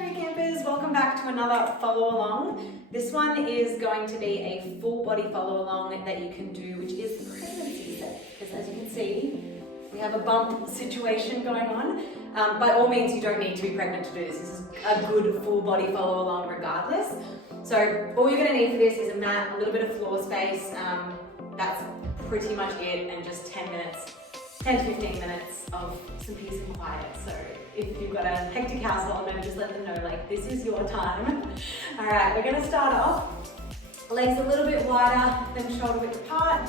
Bootcampers, welcome back to another follow along. This one is going to be a full body follow along that you can do, which is pregnancy safe, because as you can see, we have a bump situation going on. By all means, you don't need to be pregnant to do this. This is a good full body follow along regardless. So all you're going to need for this is a mat, a little bit of floor space. That's pretty much it, and just 10 to 15 minutes of some peace and quiet. So if you've got a hectic household, maybe just let them know, like, this is your time. All right, we're gonna start off. Legs a little bit wider than shoulder width apart.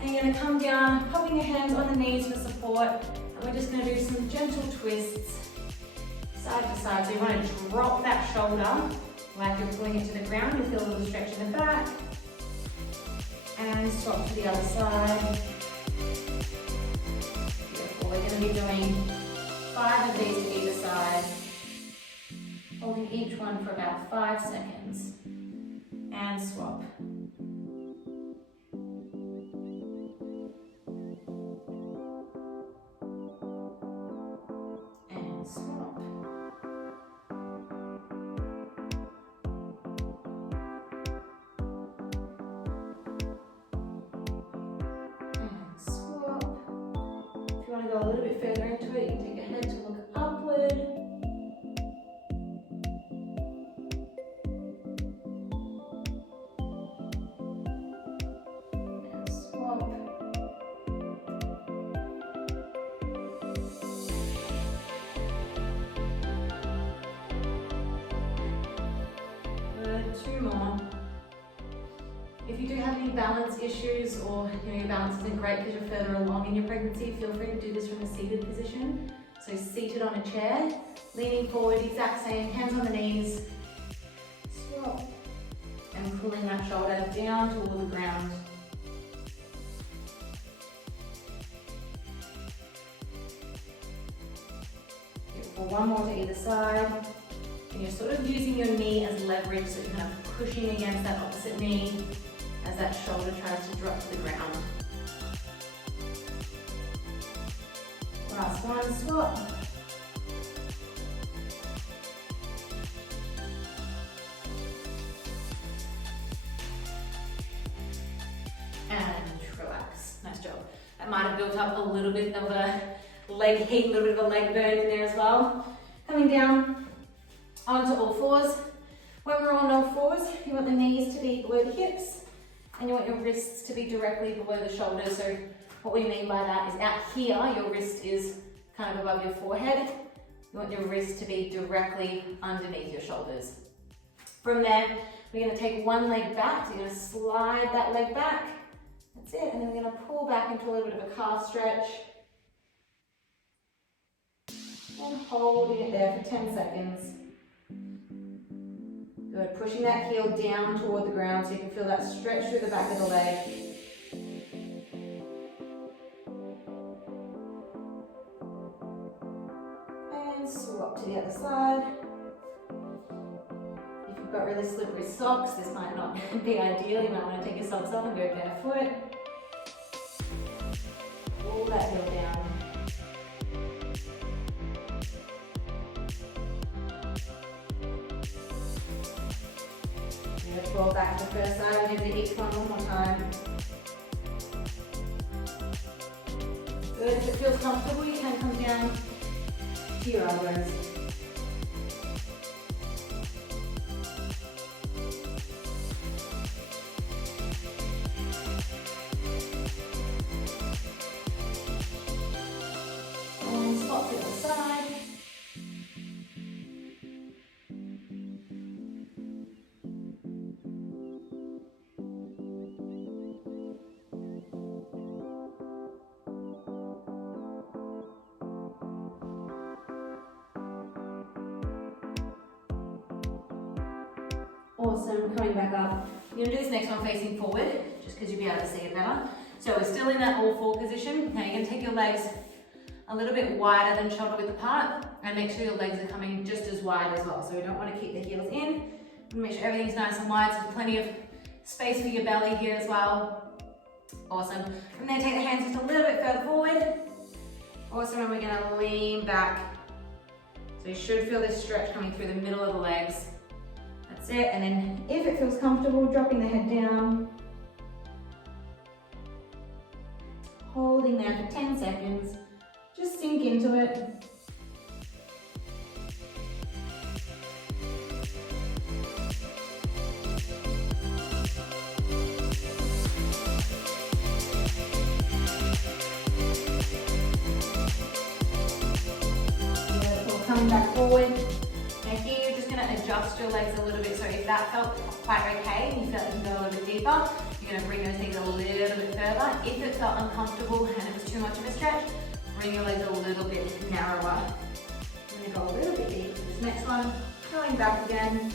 And you're gonna come down, popping your hands on the knees for support. And we're just gonna do some gentle twists, side to side. So you wanna drop that shoulder like you're pulling it to the ground. You'll feel a little stretch in the back. And swap to the other side. Beautiful, we're gonna be doing 5 of these to either side, holding each one for about 5 seconds, and swap. And swap. And swap. If you want to go a little bit further into it, you can take your head to look upward. And swap. Good, 2 more. If you do have any balance issues, or your balance isn't great because you're further along in your pregnancy, feel free to do this from a seated position. So seated on a chair, leaning forward, exact same, hands on the knees, swap, and pulling that shoulder down toward the ground. Beautiful, 1 more to either side. And you're sort of using your knee as leverage, so you're kind of pushing against that opposite knee as that shoulder tries to drop to the ground. Last one, swap. And relax. Nice job. That might have built up a little bit of a leg heat, a little bit of a leg burn in there as well. Coming down onto all fours. When we're on all fours, you want the knees to be below the hips, and you want your wrists to be directly below the shoulders. So what we mean by that is out here, your wrist is kind of above your forehead. You want your wrist to be directly underneath your shoulders. From there, we're going to take one leg back. So you're going to slide that leg back. That's it. And then we're going to pull back into a little bit of a calf stretch. And holding it there for 10 seconds. Good, pushing that heel down toward the ground so you can feel that stretch through the back of the leg. And swap to the other side. If you've got really slippery socks, this might not be ideal. You might want to take your socks off and go barefoot. Pull that heel down. Roll back to the first side. We're going to do each one more time. Good. If it feels comfortable, you can come down to your elbows. And swap to the side. Awesome, coming back up. You're gonna do this next one facing forward, just because you'll be able to see it better. So we're still in that all four position. Now you're gonna take your legs a little bit wider than shoulder width apart, and make sure your legs are coming just as wide as well. So we don't want to keep the heels in. And make sure everything's nice and wide, so there's plenty of space for your belly here as well. Awesome. From there, take the hands just a little bit further forward. Awesome, and we're gonna lean back So you should feel this stretch coming through the middle of the legs. That's it. And then if it feels comfortable, dropping the head down. Holding there for 10 seconds. Just sink into it. Coming back forward. Now here you're just going to adjust your legs a little bit. So if that felt quite okay and you felt you can go a little bit deeper, you're going to bring those knees a little bit further. If it felt uncomfortable and it was too much of a stretch, bring your legs a little bit narrower. I'm going to go a little bit deeper for this next one. Going back again.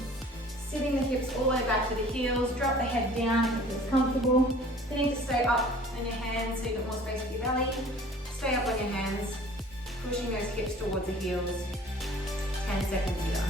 Sitting the hips all the way back to the heels. Drop the head down if it's comfortable. You need to stay up on your hands so you get more space with your belly. Stay up on your hands. Pushing those hips towards the heels. 10 seconds here.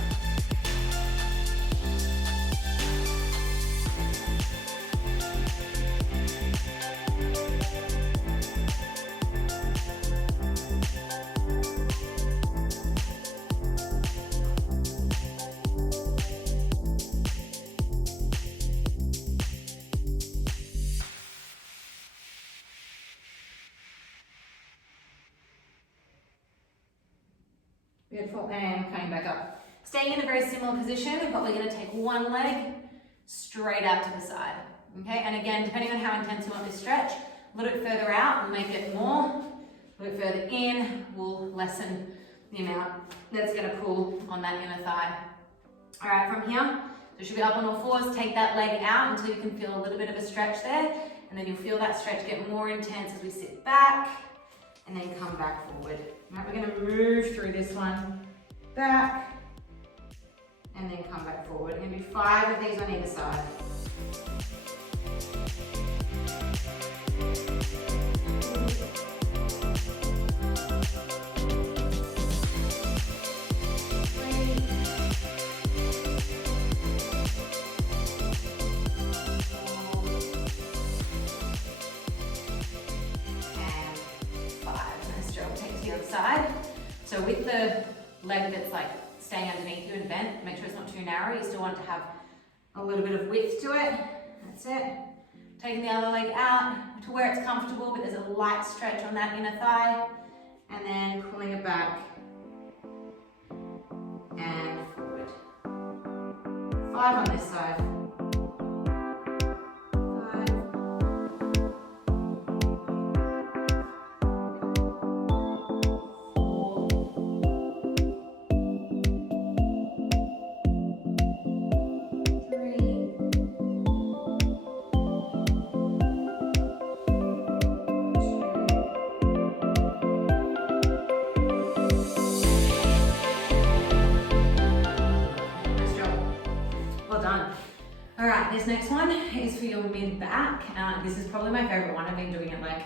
Beautiful, and coming back up. Staying in a very similar position, but we're going to take one leg straight out to the side. Okay, and again, depending on how intense you want this stretch, a little bit further out will make it more. A little bit further in will lessen the amount that's going to pull on that inner thigh. All right, from here, so you should be up on all fours. Take that leg out until you can feel a little bit of a stretch there, and then you'll feel that stretch get more intense as we sit back and then come back forward. All right, we're going to move through this one, back, and then come back forward. We're going to do 5 of these on either side. Side. So with the leg that's like staying underneath you and bent, make sure it's not too narrow. You still want to have a little bit of width to it. That's it. Taking the other leg out to where it's comfortable, but there's a light stretch on that inner thigh. And then pulling it back and forward. 5 on this side. 5. All right, this next one is for your mid-back. This is probably my favorite one. I've been doing it like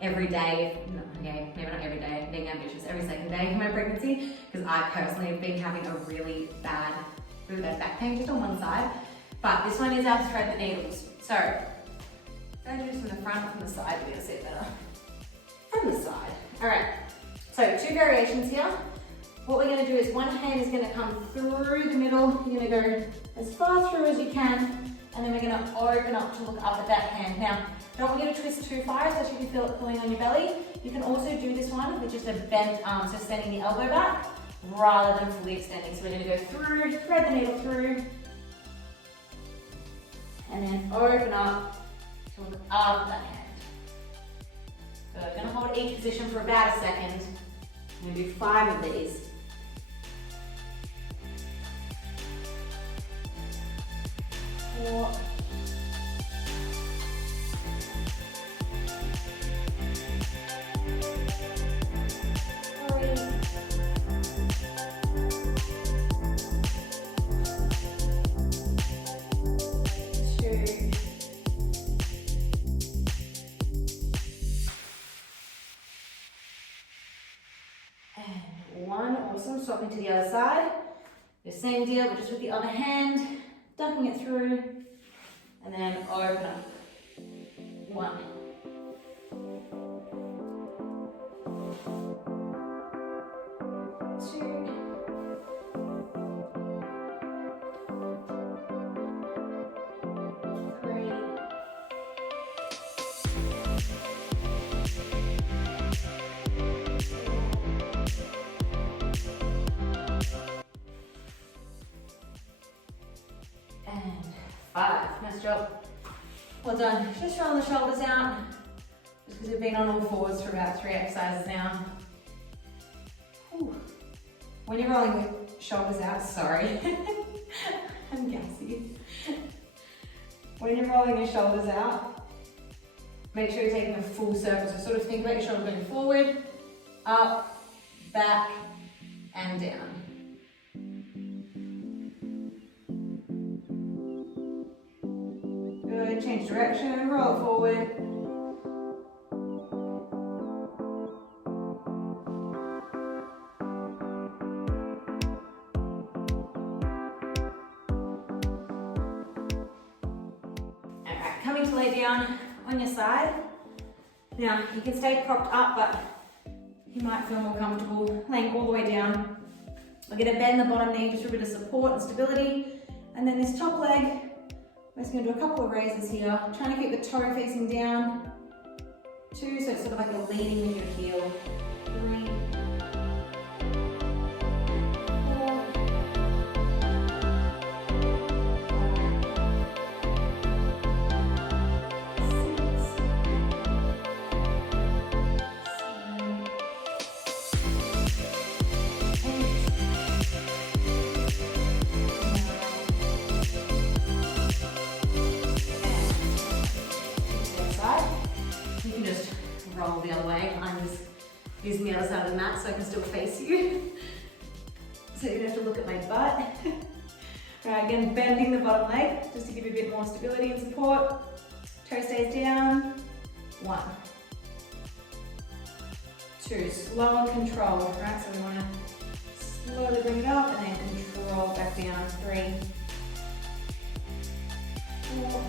every day, okay, maybe not every day, being ambitious, every second day of my pregnancy, because I personally have been having a really bad back pain just on one side. But this one is our thread the needles. So, I'm going to do this from the front or from the side, you're going to see it better. From the side. All right, so 2 variations here. What we're going to do is one hand is going to come through the middle. You're going to go as far through as you can, and then we're going to open up to look up at that hand. Now, don't want you to twist too far, especially if you feel it pulling on your belly. You can also do this one with just a bent arm, so sending the elbow back rather than fully extending. So we're going to go through, thread the needle through, and then open up to look up at that hand. So we're going to hold each position for about a second. I'm going to do 5 of these. 4, 3, 2, and 1. Awesome. Swapping to the other side. The same deal, but just with the other hand. Ducking it through, and then open up. 1. 2. Nice job. Well done. Just rolling the shoulders out. Just because we've been on all fours for about 3 exercises now. Whew. When you're rolling the shoulders out, sorry. I'm gassy. When you're rolling your shoulders out, make sure you're taking a full circle. So sort of think about your shoulders going forward, up, back, and down. Good, change direction, roll it forward. Alright, coming to lay down on your side. Now, you can stay propped up, but you might feel more comfortable laying all the way down. We're going to bend the bottom knee just for a bit of support and stability. And then this top leg, we're just going to do a couple of raises here, trying to keep the toe facing down. 2, so it's sort of like you're leaning with your heel. 3, 4, 6, 7, 8. You can just roll the other way. I'm just using the other side of the mat so I can still face you. So you don't have to look at my butt. Alright, again, bending the bottom leg just to give you a bit more stability and support. Toe stays down. 1, 2, slow and controlled. Right, so we want to slowly bring it up and then control back down. 3, 4,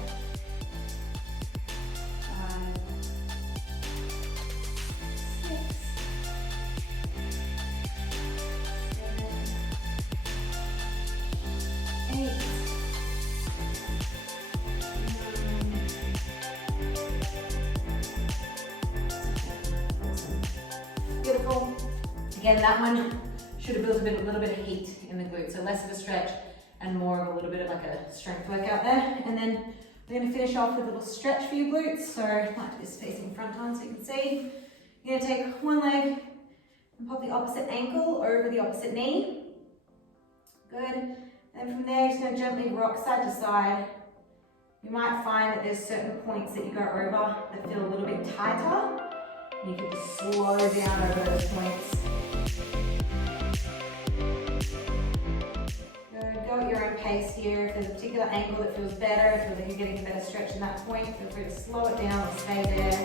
8, 9. Beautiful. Again, that one should have built a little bit of heat in the glutes, so less of a stretch and more of a little bit of like a strength workout there. And then we're going to finish off with a little stretch for your glutes. So I like to just facing front on so you can see. You're going to take one leg and pop the opposite ankle over the opposite knee. Good. And from there, you're just going to gently rock side to side. You might find that there's certain points that you go over that feel a little bit tighter. You can just slow down over those points. Go at your own pace here. If there's a particular angle that feels better, if you feel like you're getting a better stretch in that point, feel free to slow it down or stay there.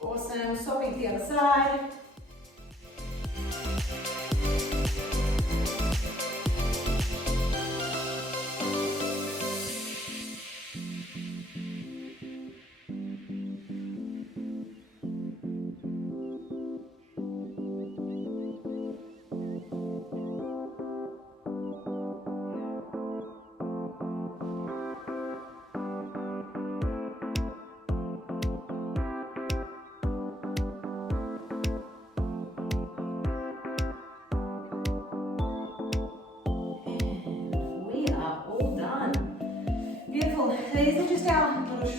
Awesome, swapping to the other side. These are just our little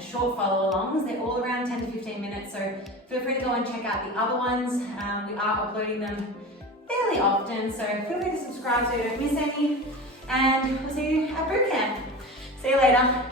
short follow-alongs. They're all around 10 to 15 minutes, so feel free to go and check out the other ones. We are uploading them fairly often, so feel free to subscribe so you don't miss any. And we'll see you at boot camp. See you later.